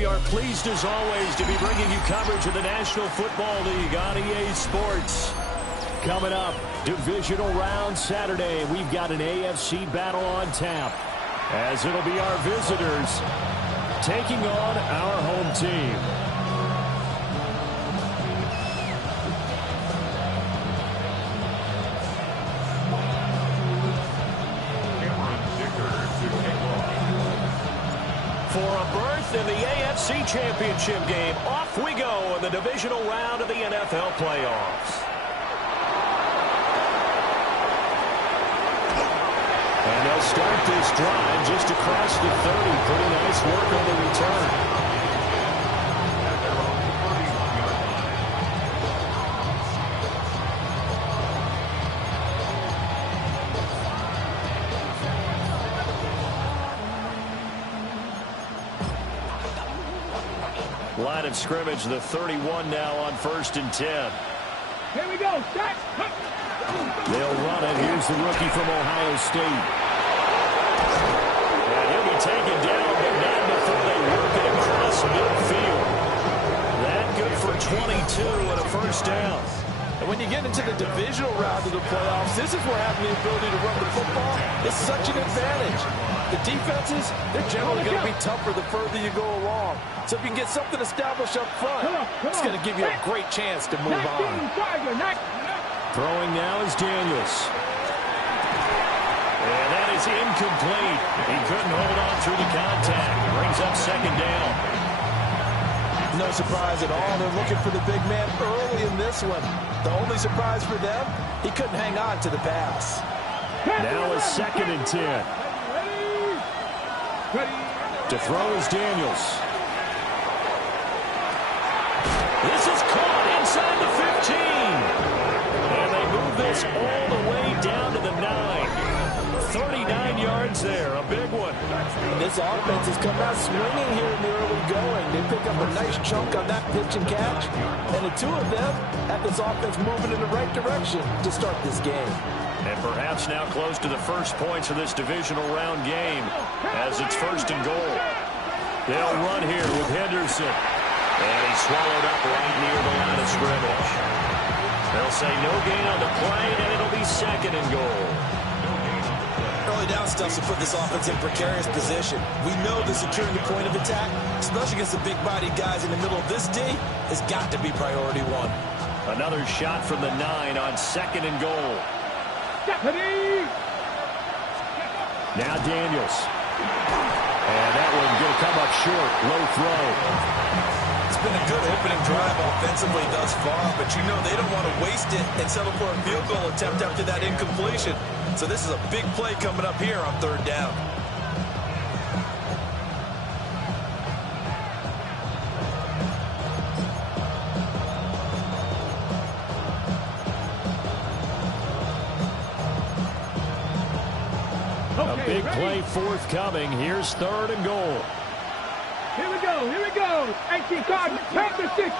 we are pleased as always to be bringing you coverage of the National Football League on EA Sports. Coming up, divisional round Saturday. We've got an AFC battle on tap, as it'll be our visitors taking on our home team. For a berth in the AFC Championship game, off we go in the divisional round of the NFL Playoffs. And they'll start this drive just across the 30. Pretty nice work on the return. Line of scrimmage, the 31 now on 1st and 10. Here we go. Start. They'll run it. Here's the rookie from Ohio State. And he'll be taken down, but not before they work it across midfield. That good for 22 and a first down. And when you get into the divisional round of the playoffs, this is where having the ability to run the football is such an advantage. The defenses, they're generally going to be tougher the further you go along. So if you can get something established up front, it's going to give you a great chance to move on. Throwing now is Daniels. And that is incomplete. He couldn't hold on through the contact. Brings up 2nd down. No surprise at all. They're looking for the big man early in this one. The only surprise for them, he couldn't hang on to the pass. Now is 2nd and 10. To throw is Daniels. This is caught inside the 15. And they move this all the way down to the 9. 39 yards there, a big one. This offense has come out swinging here in the early going. They pick up a nice chunk on that pitch and catch. And the two of them have this offense moving in the right direction to start this game. And perhaps now close to the first points of this divisional round game as it's 1st and goal. They'll run here with Henderson. And he's swallowed up right near the line of scrimmage. They'll say no gain on the play, and it'll be 2nd and goal. Early down stuff to put this offense in precarious position. We know the securing the point of attack, especially against the big-bodied guys in the middle of this D, has got to be priority one. Another shot from the 9 on 2nd and goal. Now Daniels. And that one going to come up short. Low throw. It's been a good opening drive offensively thus far, but you know they don't want to waste it and settle for a field goal attempt after that incompletion. So this is a big play coming up here on 3rd down. A big play forthcoming. Here's 3rd and goal. Here we go. 18 card, tap the 60.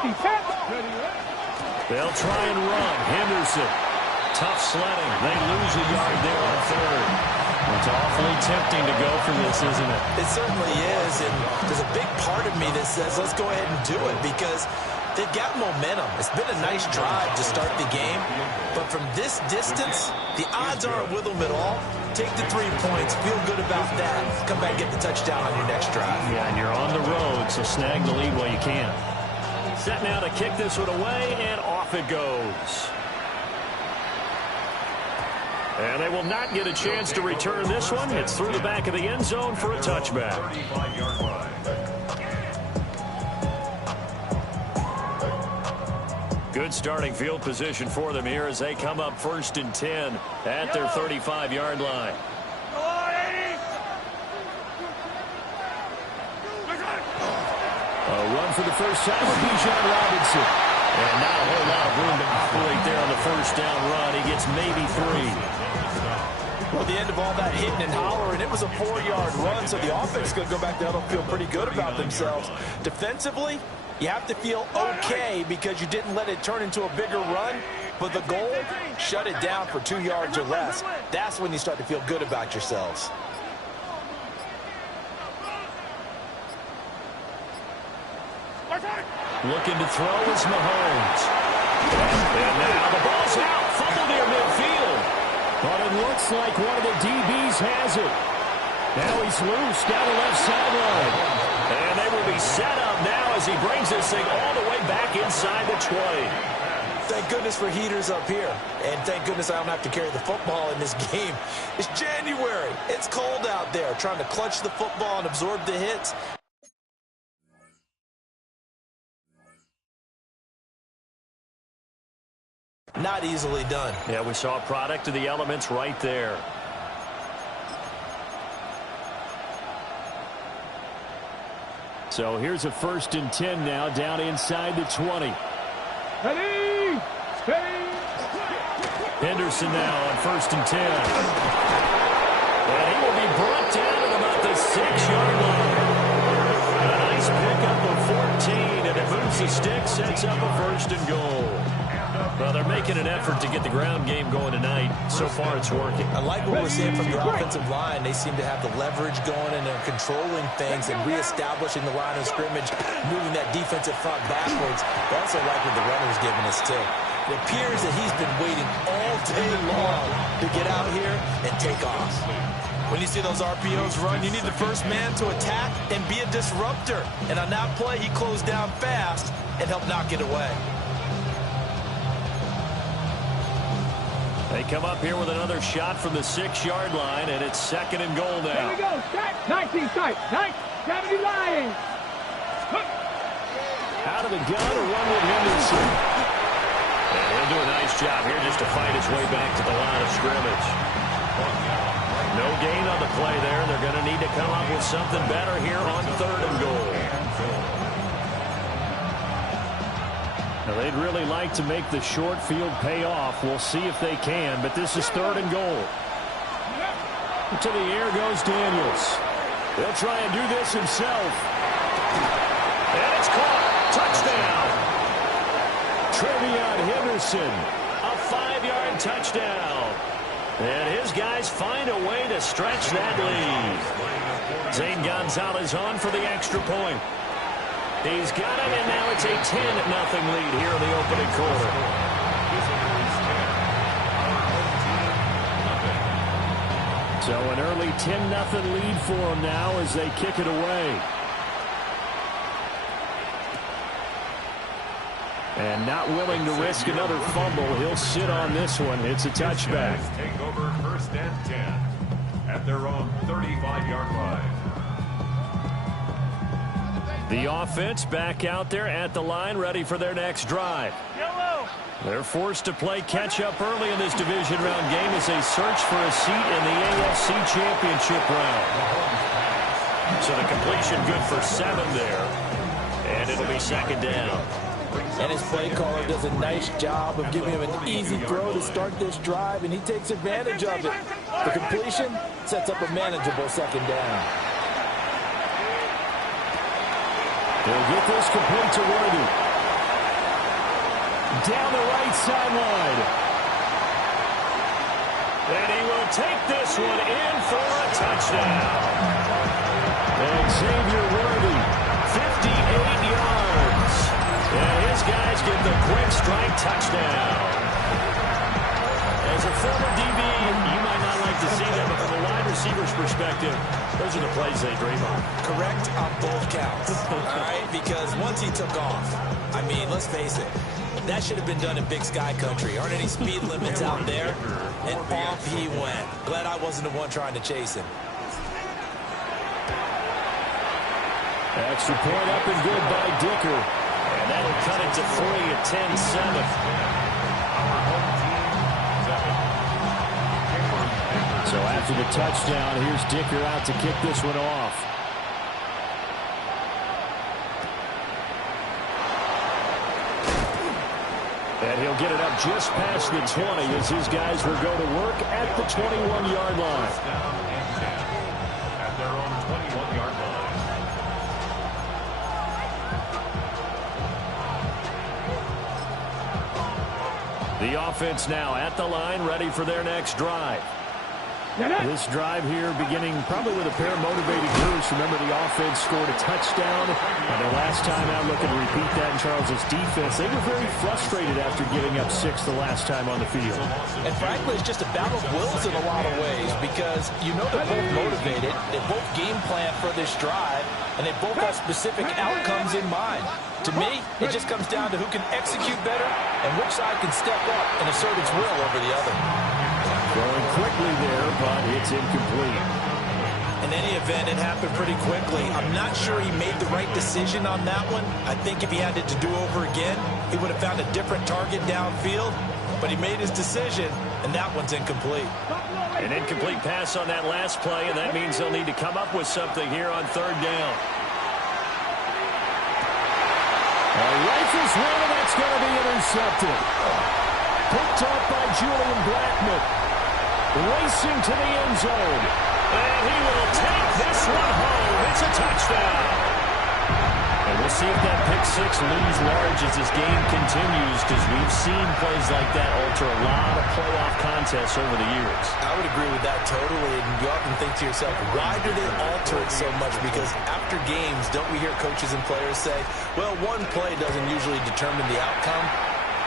They'll try and run. Henderson. Tough sledding. They lose a yard there on 3rd. It's awfully tempting to go for this, isn't it? It certainly is, and there's a big part of me that says let's go ahead and do it because they've got momentum. It's been a nice drive to start the game, but from this distance, the odds aren't with them at all. Take the 3 points, feel good about that, come back and get the touchdown on your next drive. Yeah, and you're on the road, so snag the lead while you can. Set now to kick this one away, and off it goes. And they will not get a chance to return this one. It's through the back of the end zone for a touchback. Good starting field position for them here as they come up 1st and 10 at their 35-yard line. A run for the first time with Bijan Robinson. And not a whole lot of room to operate there on the 1st down run. He gets maybe 3. Well, the end of all that hitting and hollering, it was a 4-yard run, so the offense is going to go back down and feel pretty good about themselves. Defensively, you have to feel okay because you didn't let it turn into a bigger run, but the goal, shut it down for 2 yards or less. That's when you start to feel good about yourselves. Looking to throw is Mahomes. And now the ball's out. Fumble near midfield. But it looks like one of the DBs has it. Now he's loose down the left sideline. And they will be set up now as he brings this thing all the way back inside the 20. Thank goodness for heaters up here. And thank goodness I don't have to carry the football in this game. It's January. It's cold out there. Trying to clutch the football and absorb the hits. Not easily done. Yeah, we saw a product of the elements right there. So here's a 1st and 10 now down inside the 20. Ready, steady. Henderson now on 1st and 10. And he will be brought down at about the 6-yard line. A nice pickup of 14, and it moves the stick, sets up a 1st and goal. Well, they're making an effort to get the ground game going tonight. So far, it's working. I like what we're seeing from the offensive line. They seem to have the leverage going, and they're controlling things and reestablishing the line of scrimmage, moving that defensive front backwards. I also like what the runner's giving us, too. It appears that he's been waiting all day long to get out here and take off. When you see those RPOs run, you need the first man to attack and be a disruptor. And on that play, he closed down fast and helped knock it away. They come up here with another shot from the 6-yard line, and it's 2nd and goal now. Here we go. Set. 19 tight. 70 line. Out of the gun, a run with Henderson. And he'll do a nice job here just to fight his way back to the line of scrimmage. No gain on the play there. They're going to need to come up with something better here on 3rd and goal. Now, they'd really like to make the short field pay off. We'll see if they can, but this is 3rd and goal. To the air goes Daniels. He'll try and do this himself. And it's caught. Touchdown. Trevion Henderson, a 5-yard touchdown. And his guys find a way to stretch that lead. Zane Gonzalez on for the extra point. He's got it, and now it's a 10-0 lead here in the opening quarter. So an early 10-0 lead for them now as they kick it away. And not willing to risk another fumble. He'll sit on this one. It's a touchback. Take over 1st and 10 at their own 35-yard line. The offense back out there at the line, ready for their next drive. They're forced to play catch-up early in this division round game as they search for a seat in the AFC Championship round. So the completion good for 7 there. And it'll be 2nd down. And his play caller does a nice job of giving him an easy throw to start this drive, and he takes advantage of it. The completion sets up a manageable 2nd down. They'll get this complete to Worthy. Down the right sideline. And he will take this one in for a touchdown. And Xavier Worthy, 58 yards. And his guys get the quick strike touchdown. As a former DB, you might not like to see that, but from a wide receiver's perspective, those are the plays they dream of. Correct on both counts, all right? Because once he took off, I mean, let's face it, that should have been done in Big Sky country. Aren't any speed limits out there? And off he went. Glad I wasn't the one trying to chase him. Extra point up and good by Dicker. And that'll cut it to 3 at 10-7. So after the touchdown, here's Dicker out to kick this one off. And he'll get it up just past the 20 as his guys will go to work at the 21-yard line. At their own 21-yard line. The offense now at the line, ready for their next drive. This drive here beginning probably with a pair of motivated groups. Remember, the offense scored a touchdown. And the last time out, looking to repeat that in Charles's defense. They were very frustrated after giving up 6 the last time on the field. And frankly, it's just a battle of wills in a lot of ways because you know they're both motivated. They both game plan for this drive, and they both have specific outcomes in mind. To me, it just comes down to who can execute better and which side can step up and assert its will over the other. Throwing quickly there, but it's incomplete. In any event, it happened pretty quickly. I'm not sure he made the right decision on that one. I think if he had it to do over again, he would have found a different target downfield. But he made his decision, and that one's incomplete. An incomplete pass on that last play, and that means they'll need to come up with something here on 3rd down. Rifles one, and that's going to be intercepted. Picked up by Julian Blackman. Racing to the end zone. And he will take this one home. It's a touchdown. And we'll see if that pick 6 looms large as this game continues, because we've seen plays like that alter a lot of playoff contests over the years. I would agree with that totally. And you often think to yourself, why do they alter it so much? Because after games, don't we hear coaches and players say, well, one play doesn't usually determine the outcome.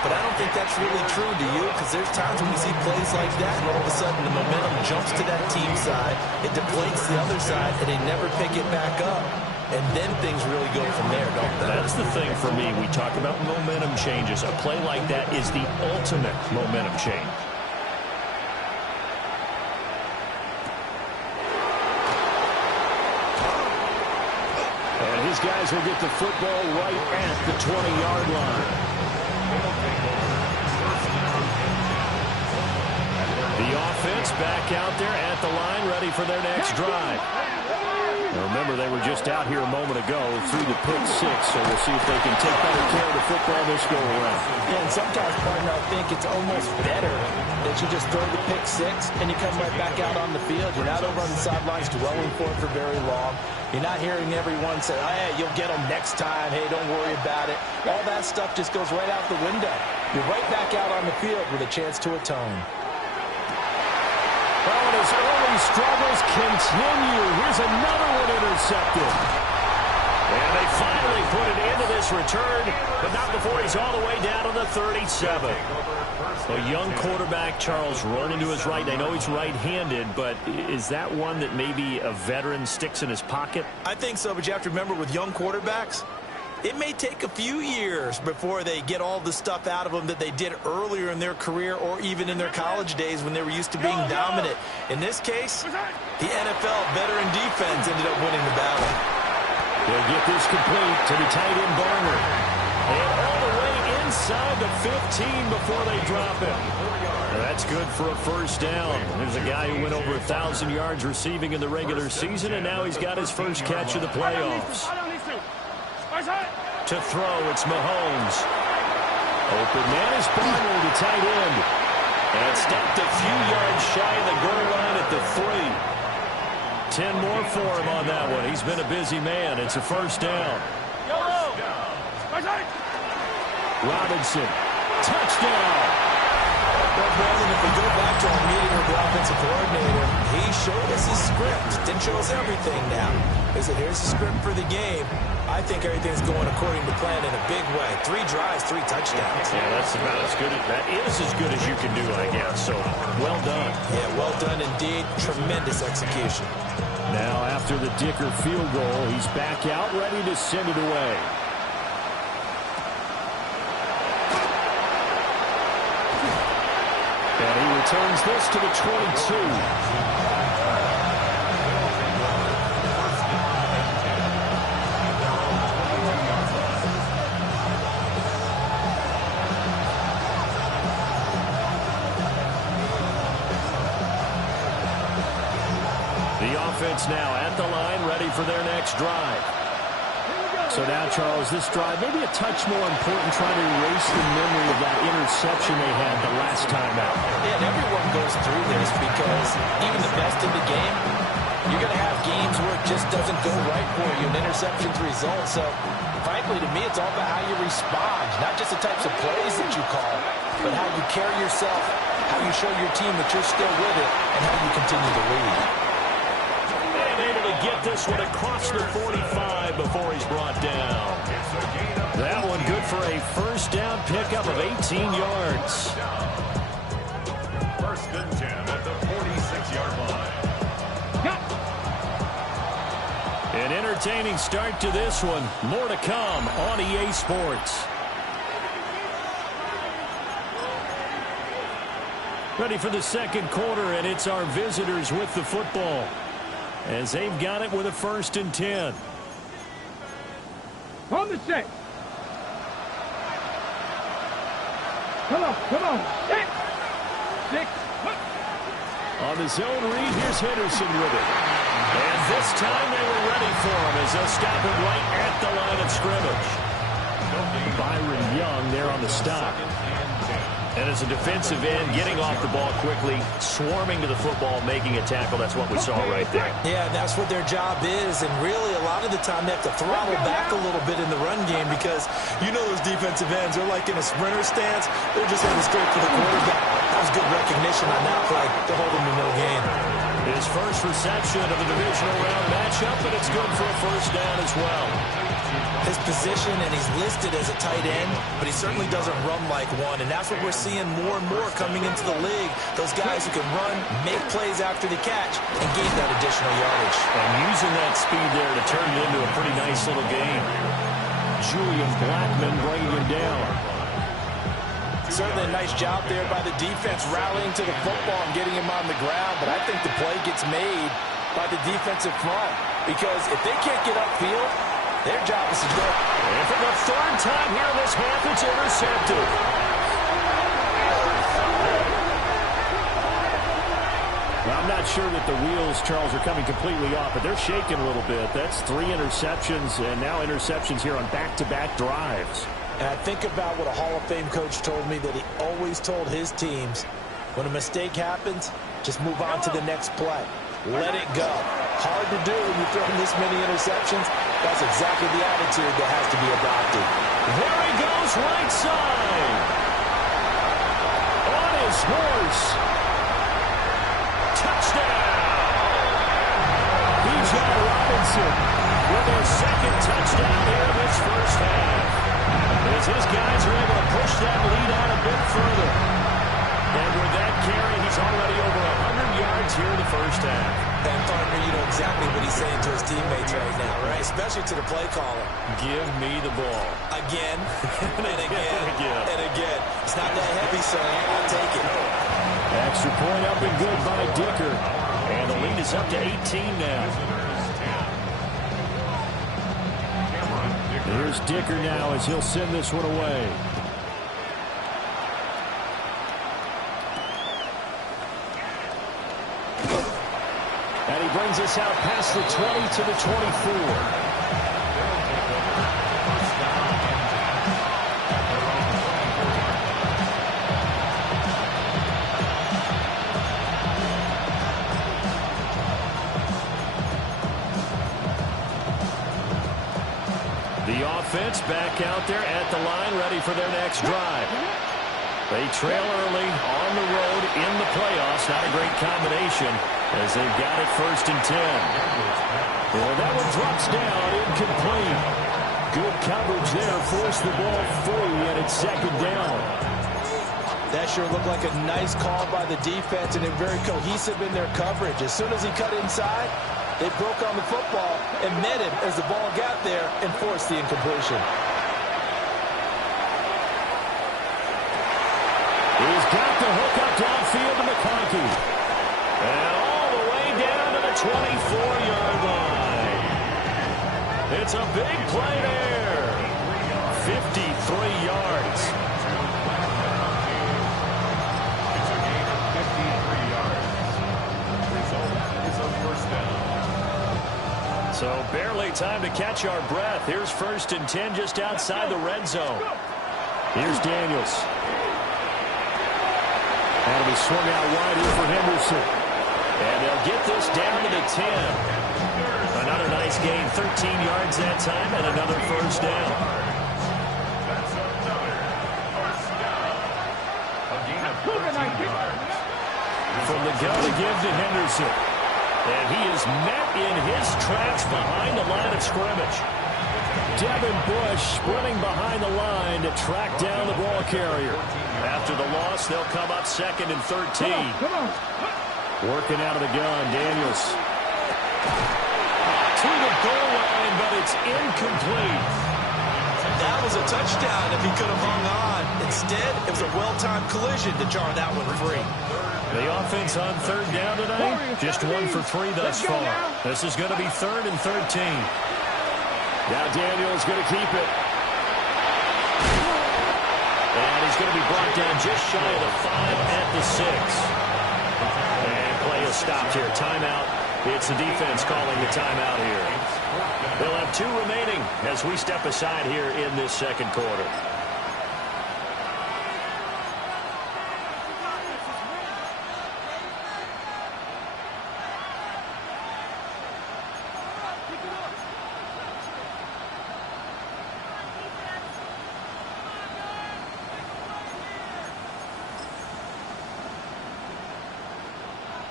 But I don't think that's really true, do you? Because there's times when we see plays like that, and all of a sudden the momentum jumps to that team side, it deflates the other side, and they never pick it back up. And then things really go from there, don't they? That's the thing for me. We talk about momentum changes. A play like that is the ultimate momentum change. And his guys will get the football right at the 20-yard line. The offense back out there at the line, ready for their next drive. Now remember, they were just out here a moment ago through the pick 6, so we'll see if they can take better care of the football this go around. Yeah, and sometimes, partner, I think it's almost better that you just throw the pick 6 and you come right back out on the field. You're not over on the sidelines dwelling for it for very long. You're not hearing everyone say, oh, hey, you'll get them next time. Hey, don't worry about it. All that stuff just goes right out the window. You're right back out on the field with a chance to atone. Oh, and his early struggles continue. Here's another one intercepted. And they finally put it into this return, but not before he's all the way down to the 37. A young quarterback, Charles, running to his right. I know he's right-handed, but is that one that maybe a veteran sticks in his pocket? I think so, but you have to remember with young quarterbacks, it may take a few years before they get all the stuff out of them that they did earlier in their career or even in their college days when they were used to being dominant. In this case, the NFL veteran defense ended up winning the battle. They'll get this complete to the tight end Barner. And all the way inside the 15 before they drop him. Well, that's good for a first down. There's a guy who went over 1,000 yards receiving in the regular season, and now he's got his first catch of the playoffs. To throw, it's Mahomes. Open man is Barner, the tight end. And stopped a few yards shy of the goal line at the 3. 10 more for him on that one. He's been a busy man. It's a first down. Robinson, touchdown. Well, Brandon, if we go back to our meeting with the offensive coordinator, he showed us his script. Didn't show us everything now. He said, here's the script for the game. I think everything's going according to plan in a big way. 3 drives, 3 touchdowns. Yeah, that's about as good. That is as good as you can do, I guess. So, well done. Yeah, well done indeed. Tremendous execution. Now, after the Dicker field goal, he's back out, ready to send it away. And he returns this to the 22. The offense now at the line, ready for their next drive. So now, Charles, this drive maybe a touch more important, trying to erase the memory of that interception they had the last time out. Yeah, and everyone goes through this because even the best in the game, you're going to have games where it just doesn't go right for you, and interceptions result. So, frankly, to me, it's all about how you respond, not just the types of plays that you call, but how you carry yourself, how you show your team that you're still with it, and how you continue to lead. And able to get this one across the 45 before he's brought down. That one good for a first down pickup of 18 yards. First and 10 at the 46-yard line. An entertaining start to this one. More to come on EA Sports. Ready for the second quarter, and it's our visitors with the football as they've got it with a first and 10. On the set. Come on. 6. On the zone read, here's Henderson with it. And this time they were ready for him as they'll stop him right at the line of scrimmage. Byron Young there on the stop. And as a defensive end, getting off the ball quickly, swarming to the football, making a tackle. That's what we saw right there. Yeah, and that's what their job is. And really, a lot of the time, they have to throttle back a little bit in the run game because you know those defensive ends, they're like in a sprinter stance. They're just heading straight for the quarterback. That was good recognition on that play to hold him to no gain. His first reception of the divisional round matchup, and it's good for a first down as well. His position, and he's listed as a tight end, but he certainly doesn't run like one, and that's what we're seeing more and more coming into the league. Those guys who can run, make plays after the catch, and gain that additional yardage. And using that speed there to turn it into a pretty nice little game. Julian Blackman bringing him down. Certainly a nice job there by the defense rallying to the football and getting him on the ground, but I think the play gets made by the defensive front because if they can't get upfield, their job is to go. And for the third time here in this half, it's intercepted. Now, I'm not sure that the wheels, Charles, are coming completely off, but they're shaking a little bit. That's 3 interceptions, and now interceptions here on back-to-back drives. And I think about what a Hall of Fame coach told me that he always told his teams, when a mistake happens, just move on to the next play. Let it go. Hard to do when you throw in this many interceptions. That's exactly the attitude that has to be adopted. There he goes, right side. On his horse. Touchdown. Bijan Robinson with their second touchdown here in this first half. As his guys are able to push that lead out a bit further. And with that carry, he's already over 100 yards here in the first half. And, partner, you know exactly what he's saying to his teammates right now, right? Especially to the play caller. Give me the ball. Again, and again, and again. It's not that heavy, son. I'll take it. Extra point up and good by Dicker. And the lead is up to 18 now. Here's Dicker now as he'll send this one away. And he brings us out past the 20 to the 24. The offense back out there at the line, ready for their next drive. They trail early on the road in the playoffs. Not a great combination as they've got it first and 10. Well, that one drops down, incomplete. Good coverage there, forced the ball free, and it's second down. That sure looked like a nice call by the defense, and they're very cohesive in their coverage. As soon as he cut inside, they broke on the football and met him as the ball got there and forced the incompletion. He's got the hook up downfield to McConkey. And all the way down to the 24-yard line. It's a big play there. 53 yards. It's a gain of 53 yards. Result is a first down. So barely time to catch our breath. Here's first and 10 just outside the red zone. Here's Daniels. That'll be swung out wide here for Henderson. And they'll get this down to the 10. Another nice gain, 13 yards that time, and another first down. That's another first down. A gain of 13 yards. from the gun to give to Henderson. And he is met in his tracks behind the line of scrimmage. Devin Bush sprinting behind the line to track down the ball carrier. After the loss, they'll come up 2nd and 13. Working out of the gun, Daniels. To the goal line, but it's incomplete. That was a touchdown if he could have hung on. Instead, it was a well-timed collision to jar that one free. The offense on 3rd down tonight, just 1 for 3 thus far. This is going to be 3rd and 13. Now Daniels going to keep it. And he's going to be brought down just shy of the 5 at the 6. And play is stopped here. Timeout. It's the defense calling the timeout here. They'll have 2 remaining as we step aside here in this 2nd quarter.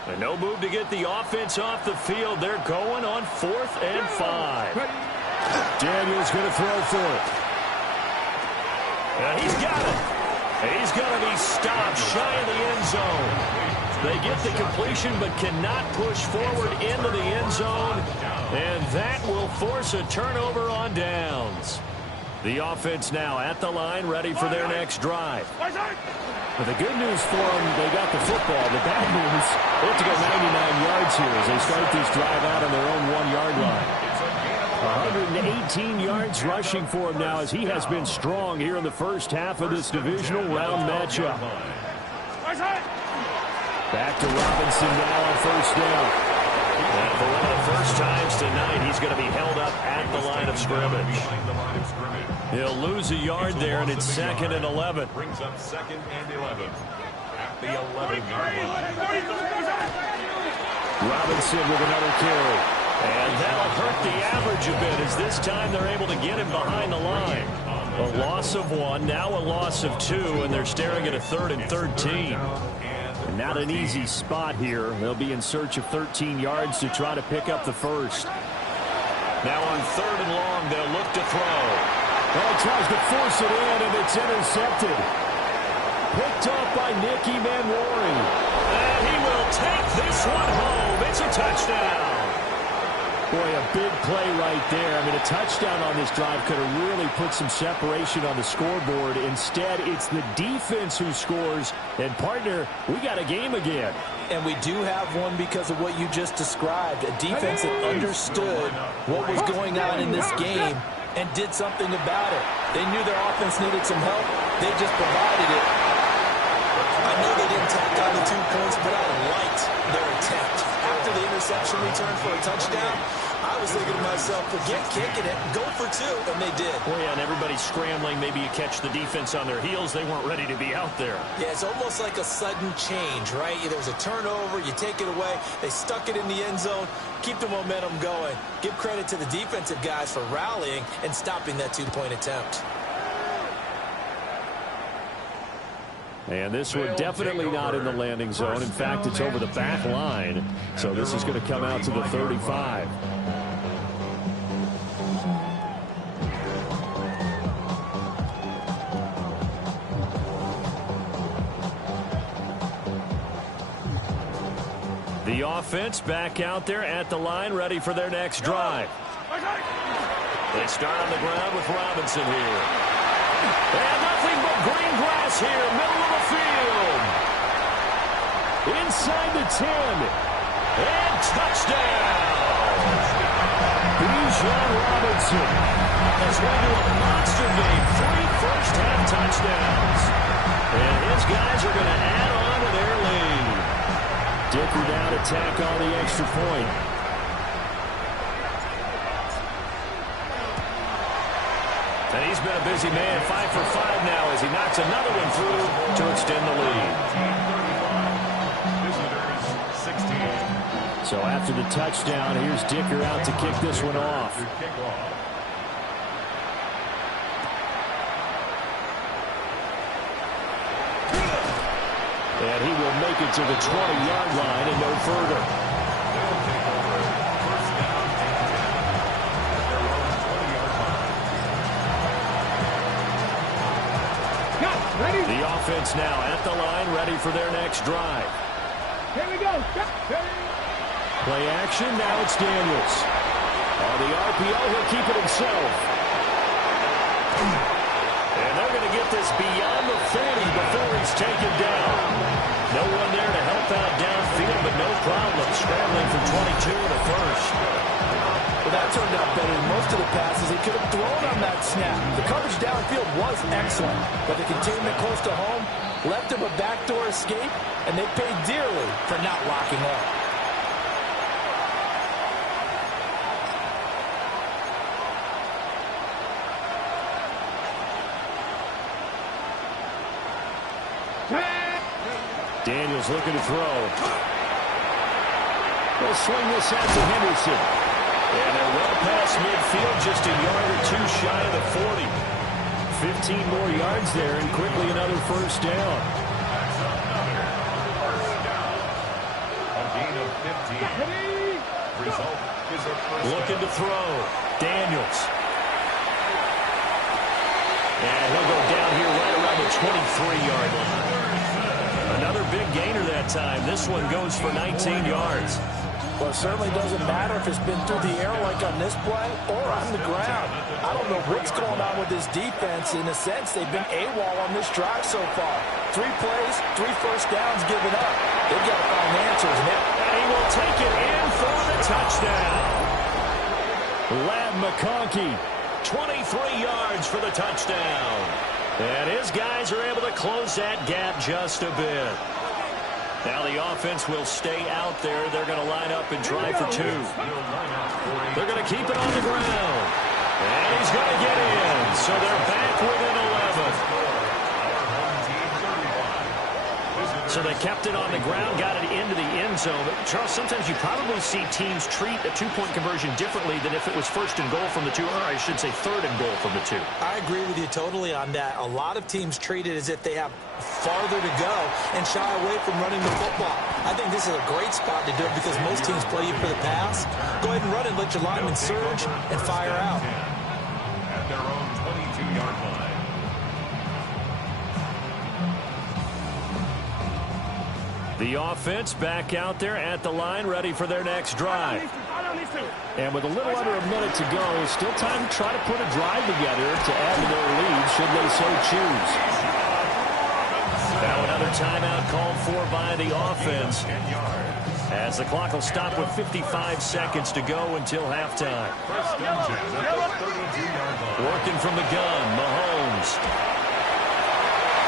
And no move to get the offense off the field. They're going on 4th and 5. Daniels going to throw for it. And he's got it. And he's going to be stopped shy of the end zone. They get the completion but cannot push forward into the end zone. And that will force a turnover on downs. The offense now at the line, ready for their next drive. But the good news for them, they got the football. The bad news, they have to go 99 yards here as they start this drive out on their own 1-yard line. 118 yards rushing for him now as he has been strong here in the first half of this divisional round matchup. Back to Robinson now on 1st down. And for one of the first times tonight, he's going to be held up at the line of scrimmage. He'll lose a yard there, and it's 2nd and 11. Brings up 2nd and 11 at the 11-yard line. Robinson with another carry. And that'll hurt the average a bit as this time they're able to get him behind the line. A loss of 1, now a loss of 2, and they're staring at a 3rd and 13. And not an easy spot here. They'll be in search of 13 yards to try to pick up the first. Now on 3rd and long, they'll look to throw. Well, tries to force it in, and it's intercepted. Picked off by Nicky Manwari. And he will take this one home. It's a touchdown. Boy, a big play right there. I mean, a touchdown on this drive could have really put some separation on the scoreboard. Instead, it's the defense who scores. And, partner, we got a game again. And we do have one because of what you just described. A defense that understood what was going on in this game and did something about it. They knew their offense needed some help. They just provided it. I know they didn't tack on the 2 points, but I liked their attempt. After the interception return for a touchdown, I was thinking to myself, forget kicking it, go for 2, and they did. Well, yeah, and everybody's scrambling. Maybe you catch the defense on their heels. They weren't ready to be out there. Yeah, it's almost like a sudden change, right? There's a turnover, you take it away, they stuck it in the end zone, keep the momentum going. Give credit to the defensive guys for rallying and stopping that 2-point attempt. And this one definitely not in the landing zone. In fact, it's over the back line. So this is going to come out to the 35. The offense back out there at the line, ready for their next drive. They start on the ground with Robinson here. And nothing but green grass here, middle of the field. Inside the 10. And touchdown. Bijan Robinson has run to a monster game. 3 first-half touchdowns. And his guys are going to add on to their lead. Dicker down to tack on the extra point. And he's been a busy man, 5 for 5 now as he knocks another one through to extend the lead. So after the touchdown, here's Dicker out to kick this one off. And he will make it to the 20-yard line and no further. They'll take over. First down and 10 at their own 20-yard line. Ready? The offense now at the line, ready for their next drive. Here we go. Play action, now it's Daniels. On the RPO, he'll keep it himself. And they're going to get this beyond the 40 before he's taken down. No one there to help out downfield, but no problem. Scrambling from 22 in the first. Well, that turned out better than most of the passes he could have thrown on that snap. The coverage downfield was excellent, but the containment close to home left him a backdoor escape, and they paid dearly for not locking up. Daniels looking to throw. They'll swing this out to Henderson. And they're well past midfield, just a yard or two shy of the 40. 15 more yards there, and quickly another first down. That's another first down. A gain of 15. Result is a first Looking down. to throw. Daniels. And he'll go down here right around the 23-yard line. Another big gainer that time. This one goes for 19 yards. Well, it certainly doesn't matter if it's been through the air like on this play or on the ground. I don't know what's going on with this defense. In a sense, they've been AWOL on this drive so far. 3 plays, 3 first downs given up. They've got to find answers now. And he will take it in for the touchdown. Lad McConkey, 23 yards for the touchdown. And his guys are able to close that gap just a bit. Now the offense will stay out there. They're going to line up and try for 2. They're going to keep it on the ground. And he's going to get in. So they're back within 11. So they kept it on the ground, got it into the end zone. But Charles, sometimes you probably see teams treat a 2-point conversion differently than if it was first and goal from the 2, or I should say third and goal from the 2. I agree with you totally on that. A lot of teams treat it as if they have farther to go and shy away from running the football. I think this is a great spot to do it because most teams play you for the pass. Go ahead and run it, let your linemen surge and fire out. At their own 22-yard line. The offense back out there at the line, ready for their next drive. And with a little under a minute to go, still time to try to put a drive together to add to their lead, should they so choose. Now another timeout called for by the offense, as the clock will stop with 55 seconds to go until halftime. First and 10 at the 32-yard line. Working from the gun, Mahomes.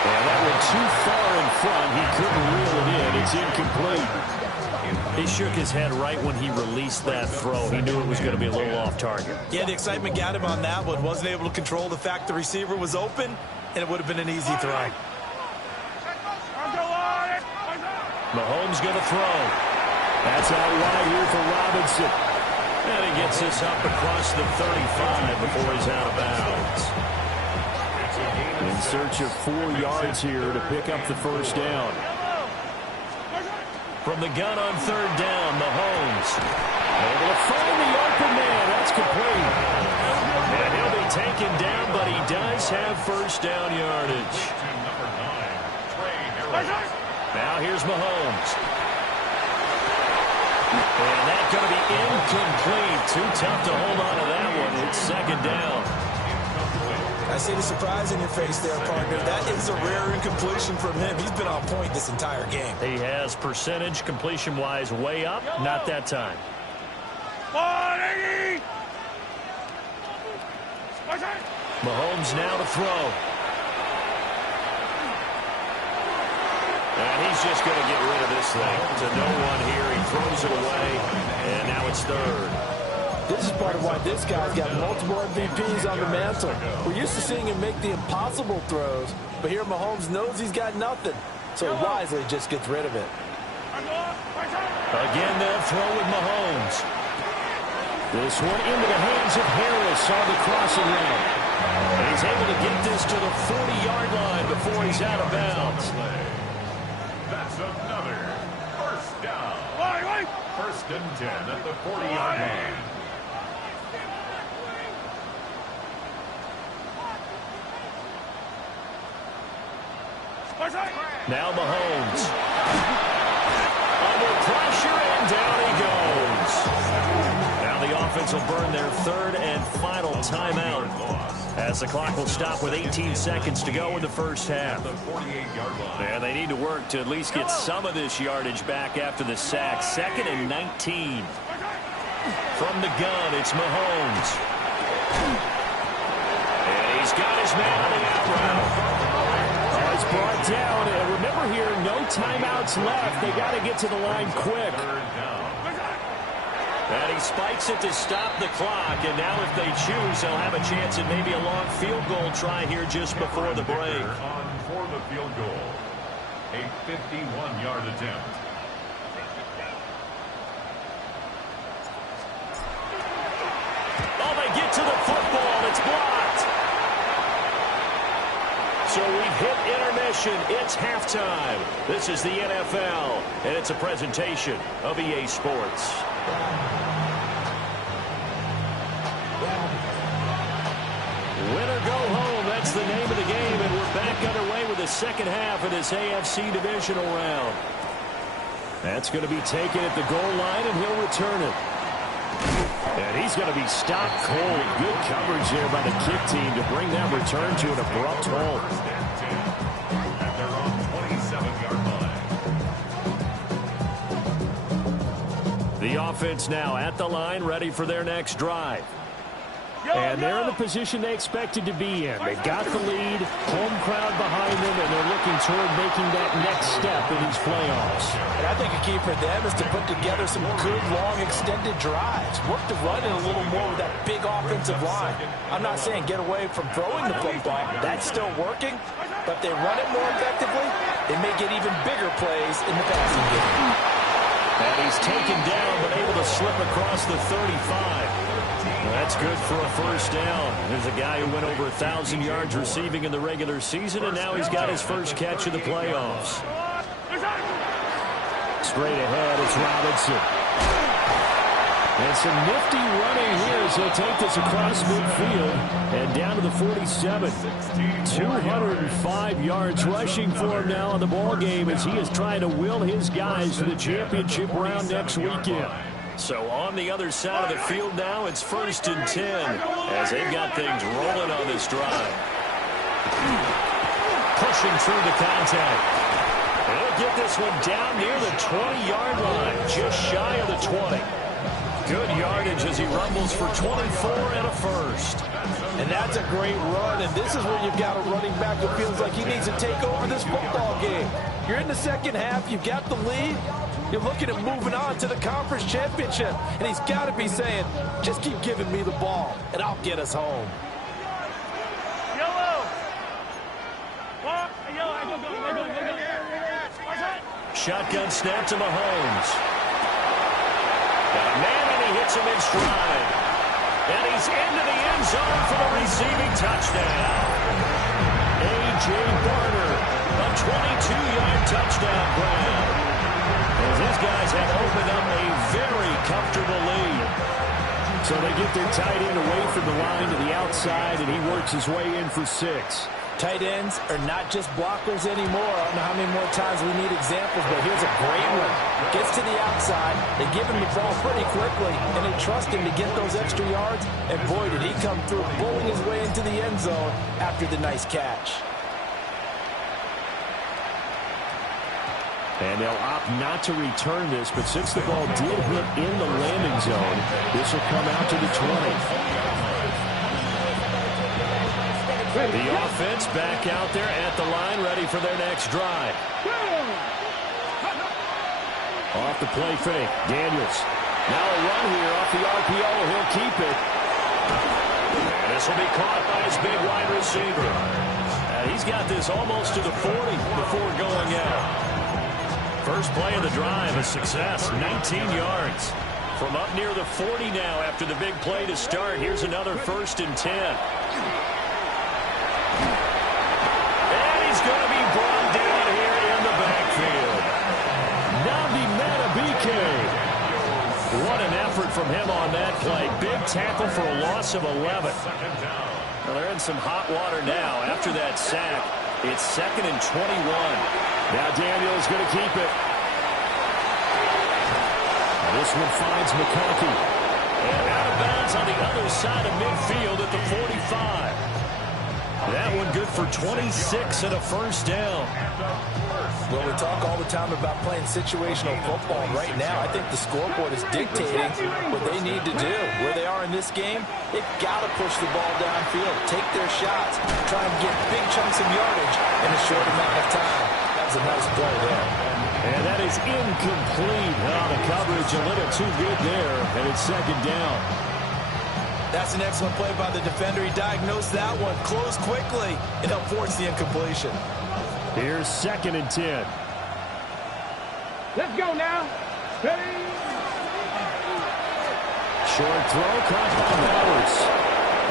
And that went too far in front. He couldn't reel it in. It's incomplete. He shook his head right when he released that throw. He knew it was going to be a little off target. Yeah, the excitement got him on that one. Wasn't able to control the fact the receiver was open, and it would have been an easy throw. Mahomes going to throw. That's out wide here for Robinson. And he gets this up across the 35 before he's out of bounds. In search of 4 yards here to pick up the first down. From the gun on third down, Mahomes. Able to find the open man. That's complete. And he'll be taken down, but he does have first down yardage. Now here's Mahomes. And that's going to be incomplete. Too tough to hold on to that one. It's second down. I see the surprise in your face there, partner. That is a rare incompletion from him. He's been on point this entire game. He has percentage completion-wise way up. Not that time. Mahomes now to throw. And he's just going to get rid of this thing. To no one here. He throws it away. And now it's third. This is part of why this guy's got multiple MVPs on the mantle. We're used to seeing him make the impossible throws, but here Mahomes knows he's got nothing, so wisely just gets rid of it. Again, they'll throw with Mahomes. This one into the hands of Harris on the crossing route. And he's able to get this to the 40-yard line before he's out of bounds. That's another down. First and 10 at the 40-yard line. Now Mahomes. Under pressure, and down he goes. Now the offense will burn their third and final timeout, as the clock will stop with 18 seconds to go in the first half. And they need to work to at least get some of this yardage back after the sack. 2nd and 19. From the gun, it's Mahomes. And he's got his man on the out route. It's brought down, and remember here, no timeouts left. They got to get to the line quick. And he spikes it to stop the clock, and now if they choose, they'll have a chance at maybe a long field goal try here just before the break. On for the field goal. A 51-yard attempt. Oh, they get to the football. It's blocked. So we've hit intermission. It's halftime. This is the NFL, and it's a presentation of EA Sports. Win or go home, that's the name of the game, and we're back underway with the second half of this AFC divisional round. That's going to be taken at the goal line, and he'll return it. And he's going to be stopped cold. Good coverage there by the kick team to bring that return to an abrupt halt. At their own 27-yard line. The offense now at the line, ready for their next drive. And they're in the position they expected to be in. They've got the lead, home crowd behind them, and they're looking toward making that next step in these playoffs. And I think a key for them is to put together some good, long, extended drives. Work the run in a little more with that big offensive line. I'm not saying get away from throwing the football. That's still working. But if they run it more effectively, they may get even bigger plays in the passing game. And he's taken down, but able to slip across the 35. That's good for a first down. There's a guy who went over 1,000 yards receiving in the regular season, and now he's got his first catch of the playoffs. Straight ahead, it's Robinson. And some nifty running here as he'll take this across midfield and down to the 47. 205 yards rushing for him now in the ball game as he is trying to will his guys to the championship round next weekend. So on the other side of the field now, it's 1st and 10 as they've got things rolling on this drive. Pushing through the contact. They'll get this one down near the 20-yard line, just shy of the 20. Good yardage as he rumbles for 24 and a first. And that's a great run, and this is where you've got a running back who feels like he needs to take over this football game. You're in the second half, you've got the lead. You're looking at moving on to the conference championship. And he's got to be saying, just keep giving me the ball, and I'll get us home. Shotgun snap to Mahomes. Got a man, and he hits him in stride. And he's into the end zone for the receiving touchdown. A.J. Barner, a 22-yard touchdown grab. As these guys have opened up a very comfortable lead. So they get their tight end away from the line to the outside, and he works his way in for 6. Tight ends are not just blockers anymore. I don't know how many more times we need examples, but here's a great one. Gets to the outside, they give him the ball pretty quickly, and they trust him to get those extra yards. And boy, did he come through, bowling his way into the end zone after the nice catch. And they'll opt not to return this, but since the ball did hit in the landing zone, this will come out to the 20. The offense back out there at the line, ready for their next drive. Off the play fake, Daniels. Now a run here off the RPO, he'll keep it. And this will be caught by his big wide receiver. And he's got this almost to the 40 before going out. First play of the drive, a success, 19 yards. From up near the 40 now after the big play to start. Here's another 1st and 10. And he's going to be brought down here in the backfield. Nabi Meta from him on that play. Big tackle for a loss of 11. Well, they're in some hot water now after that sack. It's 2nd and 21. Now Daniel's going to keep it. This one finds McConkey. And out of bounds on the other side of midfield at the 45. That one good for 26 and a first down. Well, we talk all the time about playing situational football. Right now, I think the scoreboard is dictating what they need to do. Where they are in this game, they've got to push the ball downfield, take their shots, try and get big chunks of yardage in a short amount of time. That was a nice play there. And that is incomplete. Oh, the coverage a little too good there, and it's 2nd down. That's an excellent play by the defender. He diagnosed that one, closed quickly, and helped force the incompletion. Here's 2nd and 10. Let's go now. Ready? Short throw caught by Bowers.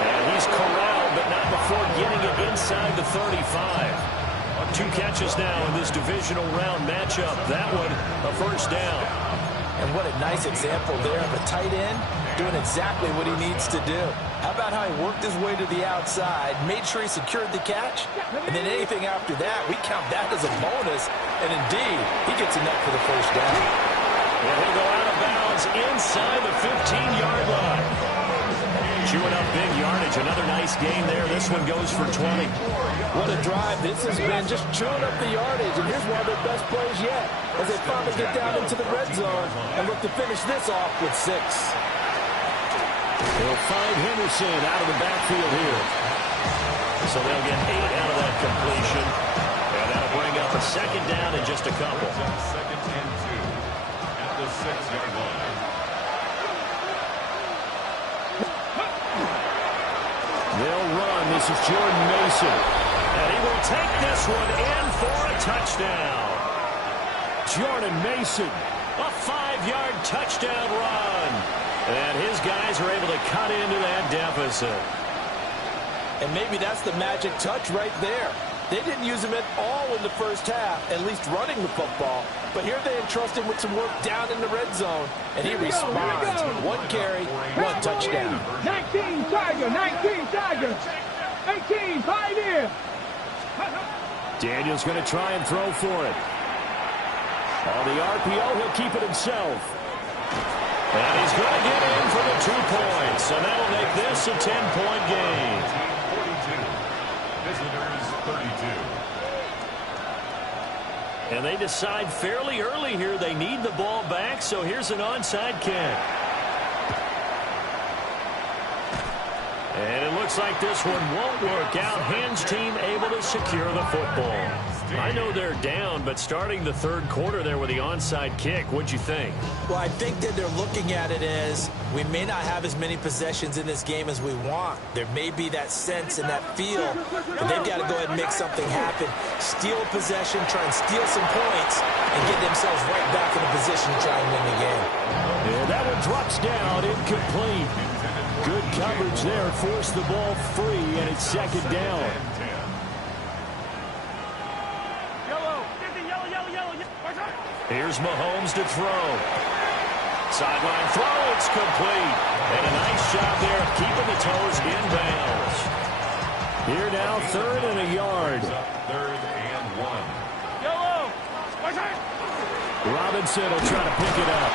And he's corralled, but not before getting it inside the 35. 2 catches now in this divisional round matchup. That one, a first down. And what a nice example there of a tight end doing exactly what he needs to do. How about how he worked his way to the outside, made sure he secured the catch, and then anything after that, we count that as a bonus. And indeed, he gets enough for the first down. And he'll go out of bounds inside the 15-yard line. Chewing up big yardage. Another nice game there. This one goes for 20. What a drive this has been, just chewing up the yardage. And here's one of their best plays yet as they finally get down into the red zone and look to finish this off with 6. They'll find Henderson out of the backfield here. So they'll get 8 out of that completion. And that'll bring up a 2nd down in just a couple. 2nd and 2 at the 6-yard line. They'll run. This is Jordan Mason. And he will take this one in for a touchdown. Jordan Mason, a 5-yard touchdown run. And his guys are able to cut into that deficit. And maybe that's the magic touch right there. They didn't use him at all in the first half, at least running the football. But here they entrust him with some work down in the red zone, and he responds. 1 carry, 1 touchdown. 19 Tiger, 19 Tiger, 18 Pioneer. Daniel's going to try and throw for it. On the RPO, he'll keep it himself. And he's going to get in for the 2 points, and that'll make this a 10-point game. 42. Visitors 32. And they decide fairly early here they need the ball back, so here's an onside kick. And it looks like this one won't work out. Hands team able to secure the football. I know they're down, but starting the 3rd quarter there with the onside kick, what'd you think? Well, I think that they're looking at it as we may not have as many possessions in this game as we want. There may be that sense and that feel, but they've got to go ahead and make something happen. Steal a possession, try and steal some points, and get themselves right back in a position to try and win the game. Yeah, that one drops down, incomplete. Good coverage there, forced the ball free, and it's 2nd down. Here's Mahomes to throw. Sideline throw, it's complete. And a nice job there of keeping the toes inbounds. Here now, 3rd and a yard. 3rd and 1. Robinson will try to pick it up.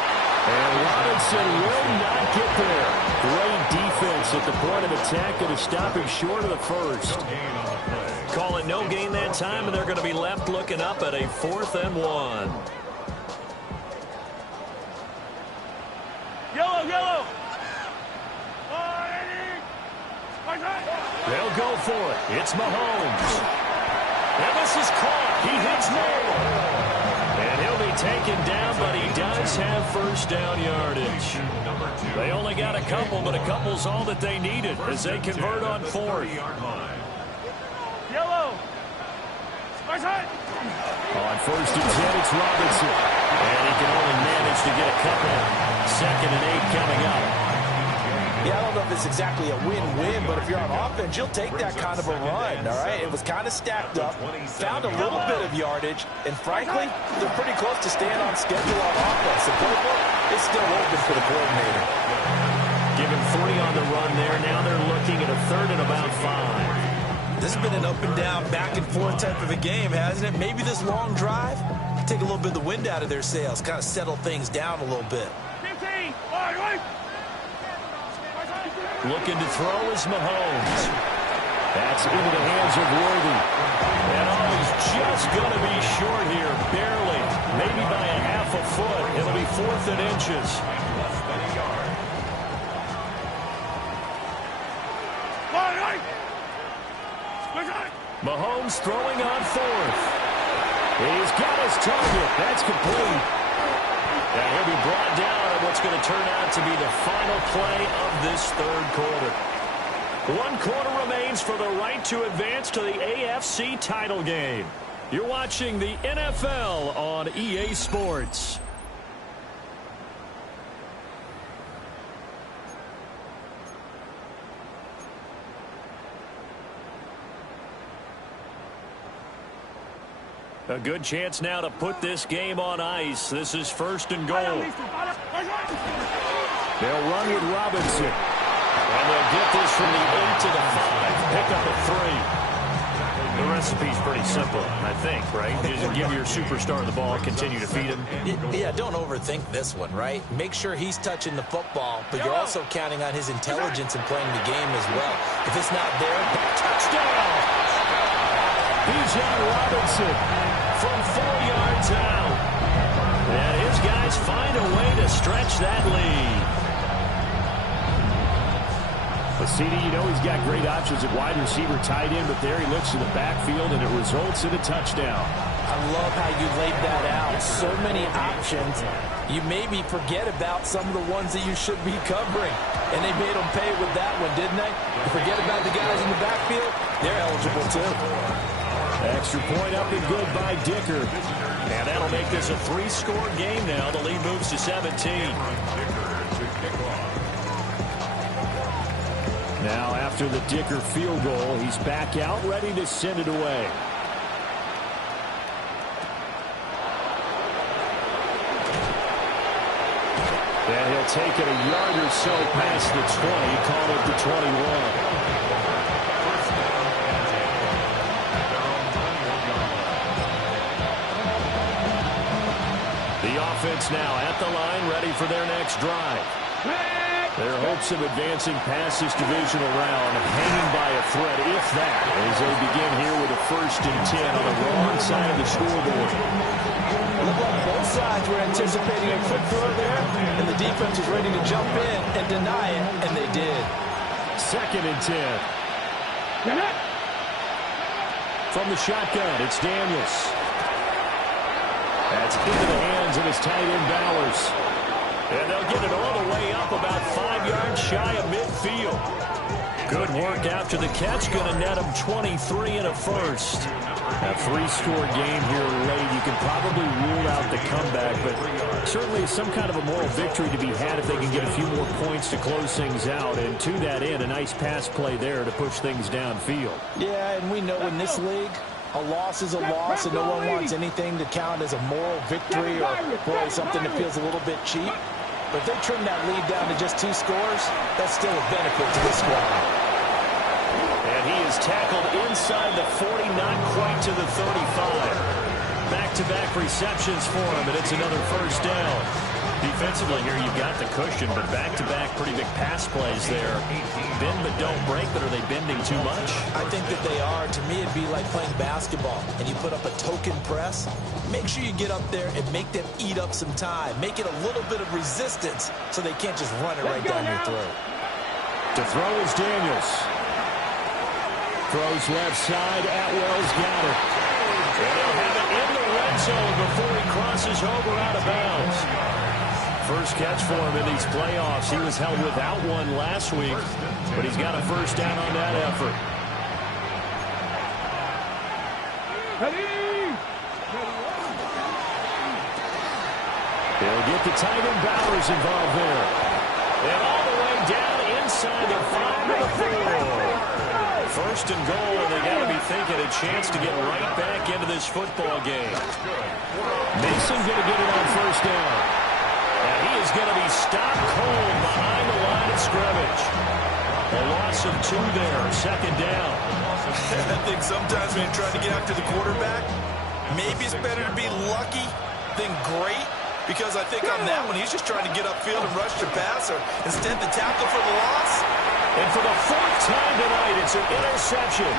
And Robinson will not get there. Great defense at the point of attack to stop him short of the first. Call it no gain that time, and they're going to be left looking up at a 4th and 1. Yellow. They'll go for it. It's Mahomes. And this is caught. He hits Moore. And he'll be taken down, but he does have first down yardage. They only got a couple, but a couple's all that they needed as they convert on 4th. Yellow. On 1st and 10, it's Robinson. And he can only manage to get a couple. 2nd and 8 coming up. Yeah, I don't know if it's exactly a win-win, but if you're on offense, you'll take that kind of a run, all right? It was kind of stacked up, found a little bit of yardage, and frankly, they're pretty close to staying on schedule on offense. The playbook it's still open for the coordinator. Given 3 on the run there. Now they're looking at a 3rd and about 5. This has been an up and down, back and forth type of a game, hasn't it? Maybe this long drive, take a little bit of the wind out of their sails, kind of settle things down a little bit. Looking to throw is Mahomes. That's into the hands of Worthy. And he's just going to be short here, barely. Maybe by a half a foot. It'll be 4th and inches. Mahomes throwing on 4th. He's got his target. That's complete. And he'll be brought down on what's going to turn out to be the final play of this 3rd quarter. 1 quarter remains for the right to advance to the AFC title game. You're watching the NFL on EA Sports. A good chance now to put this game on ice. This is 1st and goal. They'll run with Robinson. And they'll get this from the 8 to the 5. Pick up a 3. The recipe's pretty simple, I think, right? Just give your superstar the ball, continue to feed him. Yeah, don't overthink this one, right? Make sure he's touching the football, but you're also counting on his intelligence in playing the game as well. If it's not there, touchdown! Bijan Robinson from 4 yards out. And his guys find a way to stretch that lead. But CD, you know he's got great options at wide receiver, tight end, but there he looks to the backfield, and it results in a touchdown. I love how you laid that out. So many options. You maybe forget about some of the ones that you should be covering. And they made them pay with that one, didn't they? You forget about the guys in the backfield. They're eligible, too. Extra point up and good by Dicker. And that'll make this a 3-score game now. The lead moves to 17. Now, after the Dicker field goal, he's back out, ready to send it away. And he'll take it a yard or so past the 20, call it the 21. The offense now at the line, ready for their next drive. Their hopes of advancing past this divisional round hanging by a thread, if that, as they begin here with a 1st and 10 on the wrong side of the scoreboard. Looked like both sides were anticipating a quick throw there, and the defense was ready to jump in and deny it, and they did. 2nd and 10. From the shotgun, it's Daniels. That's into the hands of his tight end Bowers. And they'll get it all the way up about 5 yards shy of midfield. Good work after the catch. Going to net them 23 and a 1st. A 3-score game here late. You can probably rule out the comeback, but certainly some kind of a moral victory to be had if they can get a few more points to close things out. And to that end, a nice pass play there to push things downfield. Yeah, and we know in this league, a loss is a loss, and no one wants anything to count as a moral victory or, boy, something that feels a little bit cheap. But if they trim that lead down to just 2 scores, that's still a benefit to the squad. And he is tackled inside the 40, not quite to the 35. Back-to-back receptions for him, and it's another 1st down. Defensively here, you've got the cushion, but back-to-back pretty big pass plays there. Bend but don't break, but are they bending too much? I think that they are. To me, it'd be like playing basketball, and you put up a token press. Make sure you get up there and make them eat up some time. Make it a little bit of resistance so they can't just run it right down your throat. To throw is Daniels. Throws left side. Atwell's got it. And he'll have it in the red zone before he crosses over out of bounds. First catch for him in these playoffs. He was held without one last week, but he's got a 1st down on that effort. They'll get the tight end Bowers involved there. And all the way down inside the 5 to the 4. 1st and goal, and they got to be thinking a chance to get right back into this football game. Mason going to get it on 1st down. And he is going to be stopped cold behind the line of scrimmage. A loss of 2 there, second down. I think sometimes when you're trying to get after the quarterback, maybe it's better to be lucky than great, because I think on that one, he's just trying to get upfield and rush the passer. Instead, the tackle for the loss. And for the 4th time tonight, it's an interception.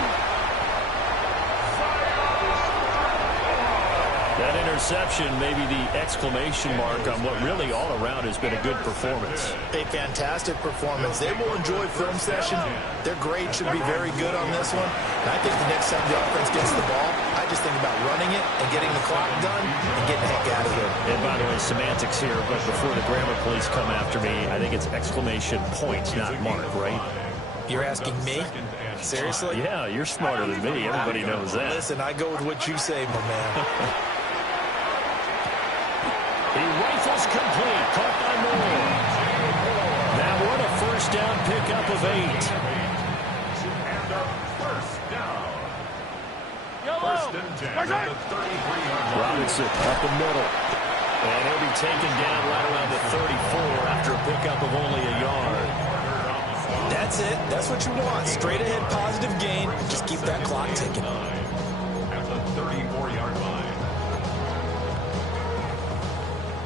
That interception may be the exclamation mark on what really all around has been a good performance. A fantastic performance. They will enjoy film session. Their grade should be very good on this one. And I think the next time the offense gets the ball, I just think about running it and getting the clock done and getting the heck out of here. And by the way, semantics here, but before the grammar police come after me, I think it's exclamation point, not mark, right? You're asking me? Seriously? Yeah, you're smarter than me. Everybody knows that. Listen, I go with what you say, my man. He rifles complete, caught by Moore. That one a first down pickup of 8. And a first down. First and 10 at the 33-yard line. Robinson up the middle. And he'll be taken down right around the 34 after a pickup of only a yard. That's it. That's what you want. Straight ahead positive gain. Just keep that clock ticking. At the 34-yard line.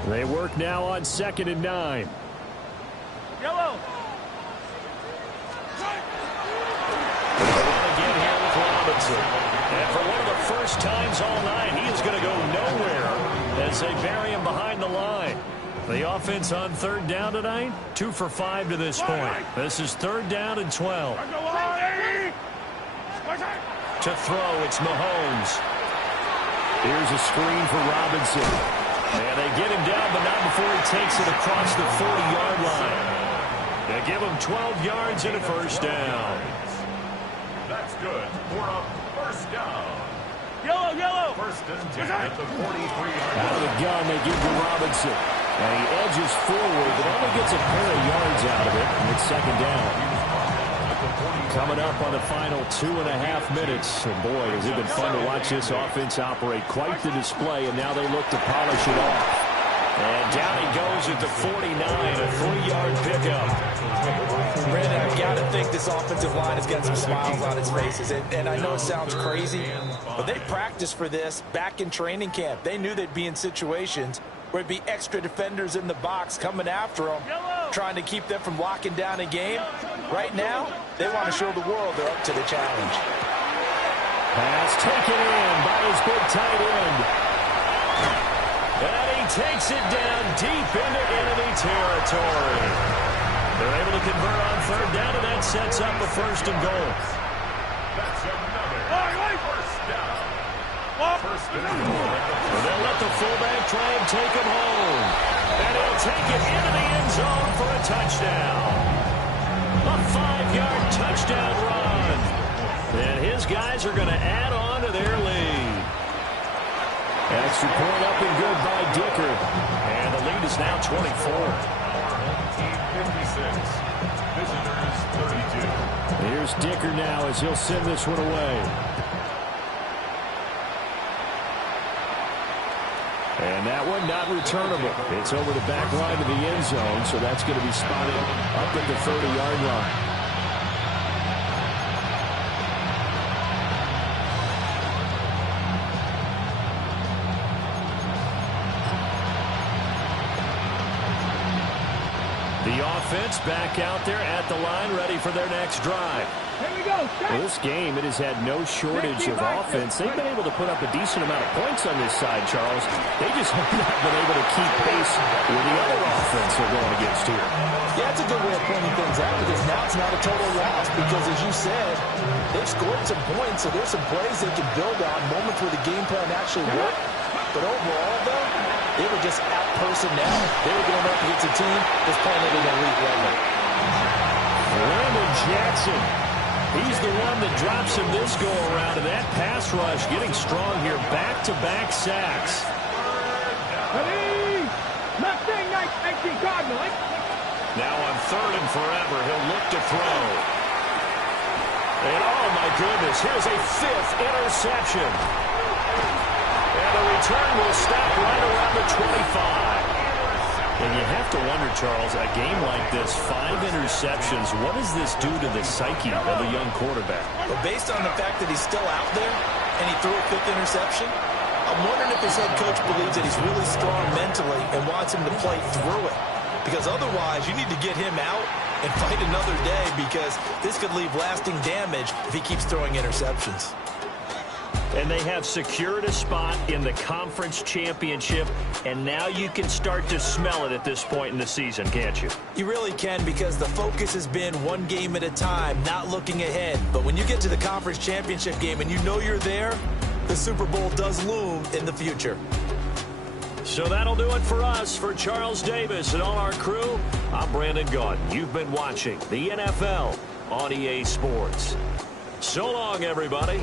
They work now on 2nd and 9. Yellow. Again here with Robinson. And for one of the first times all night, he is going to go nowhere as they bury him behind the line. The offense on 3rd down tonight, 2 for 5 to this point. This is 3rd down and 12. To throw, it's Mahomes. Here's a screen for Robinson. And they get him down, but not before he takes it across the 40-yard line. They give him 12 yards and a first down. That's good for a first down. Yellow. First and 10 at the 43-yard line. Out of the gun, they give to Robinson. And he edges forward, but only gets a pair of yards out of it. And it's 2nd down. Coming up on the final 2.5 minutes. And boy, has it been fun to watch this offense operate. Quite the display, and now they look to polish it off. And down he goes at the 49, a 3-yard pickup. Brandon, I've got to think this offensive line has got some smiles on its faces. And I know it sounds crazy, but they practiced for this back in training camp. They knew they'd be in situations where there'd be extra defenders in the box coming after them, trying to keep them from locking down a game. Right now, they want to show the world they're up to the challenge. Pass taken in by his big tight end. And he takes it down deep into enemy territory. They're able to convert on 3rd down, and that sets up a 1st and goal. That's another first down. First and 4. And they'll let the fullback try and take him home. And he'll take it into the end zone for a touchdown. A 5-yard touchdown run. And his guys are going to add on to their lead. Extra point up and good by Dicker. And the lead is now 24. Team 56. Visitors 32. Here's Dicker now as he'll send this one away. And that one not returnable. It's over the back line of the end zone, so that's going to be spotted up at the 30-yard line. The offense back out there at the line, ready for their next drive. Here we go. Well, this game, it has had no shortage of offense. They've been able to put up a decent amount of points on this side, Charles. They just have not been able to keep pace with the other offense they're going against here. Yeah, it's a good way of pointing things out, because now it's not a total loss, because as you said, they've scored some points, so there's some plays they can build on, moments where the game plan actually worked. But overall, though, they were just out personnel. They were going up against a team that's playing at an elite level. Landon Jackson, he's the one that drops him this go-around, and that pass rush getting strong here. Back-to-back sacks. Ready? Mustang 19 Cardinal. Now on 3rd and forever, he'll look to throw. And oh my goodness, here's a 5th interception. And the return will stop right around the 25. And you have to wonder, Charles, a game like this, 5 interceptions, what does this do to the psyche of a young quarterback? But based on the fact that he's still out there and he threw a 5th interception, I'm wondering if his head coach believes that he's really strong mentally and wants him to play through it. Because otherwise, you need to get him out and fight another day, because this could leave lasting damage if he keeps throwing interceptions. And they have secured a spot in the conference championship, and now you can start to smell it at this point in the season, can't you? You really can, because the focus has been one game at a time, not looking ahead. But when you get to the conference championship game and you know you're there, the Super Bowl does loom in the future. So that'll do it for us. For Charles Davis and all our crew, I'm Brandon Gaudin. You've been watching the NFL on EA Sports. So long, everybody.